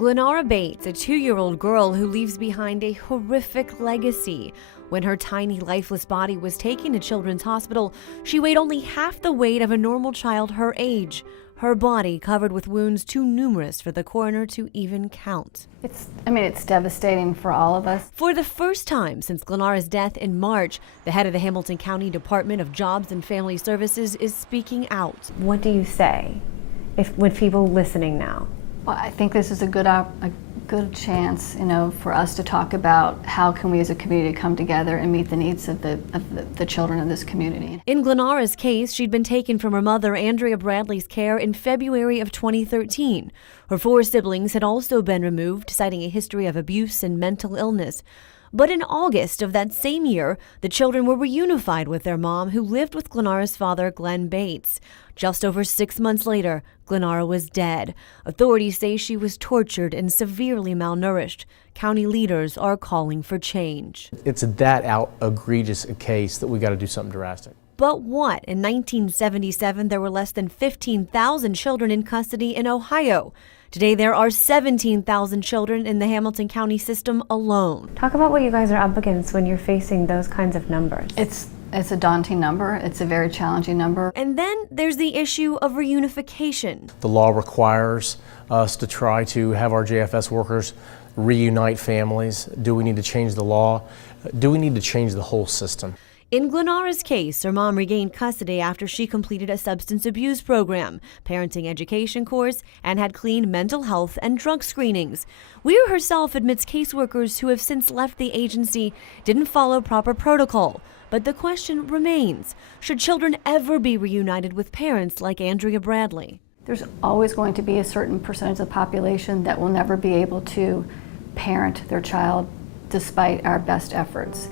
Glenara Bates, a 2-year-old girl who leaves behind a horrific legacy. When her tiny, lifeless body was taken to Children's Hospital, she weighed only half the weight of a normal child her age. Her body covered with wounds too numerous for the coroner to even count. It's devastating for all of us. For the first time since Glenara's death in March, the head of the Hamilton County Department of Jobs and Family Services is speaking out. What do you say with people listening now? Well, I think this is a good chance, for us to talk about how can we as a community come together and meet the needs of the children of this community. In Glenara's case, she'd been taken from her mother, Andrea Bradley's care in February of 2013. Her 4 siblings had also been removed, citing a history of abuse and mental illness. But in August of that same year, the children were reunified with their mom, who lived with Glenara's father, Glenn Bates. Just over 6 months later, Glenara was dead. Authorities say she was tortured and severely malnourished. County leaders are calling for change. It's that egregious a case that we got to do something drastic. But what? In 1977, there were less than 15,000 children in custody in Ohio. Today, there are 17,000 children in the Hamilton County system alone. Talk about what you guys are up against when you're facing those kinds of numbers. It's a daunting number. It's a very challenging number. And then there's the issue of reunification. The law requires us to try to have our JFS workers reunite families. Do we need to change the law? Do we need to change the whole system? In Glenara's case, her mom regained custody after she completed a substance abuse program, parenting education course, and had clean mental health and drug screenings. Weir herself admits caseworkers who have since left the agency didn't follow proper protocol. But the question remains, should children ever be reunited with parents like Andrea Bradley? There's always going to be a certain percentage of the population that will never be able to parent their child despite our best efforts.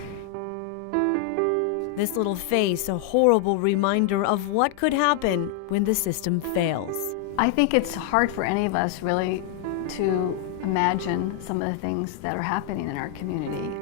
This little face, a horrible reminder of what could happen when the system fails. I think it's hard for any of us really to imagine some of the things that are happening in our community.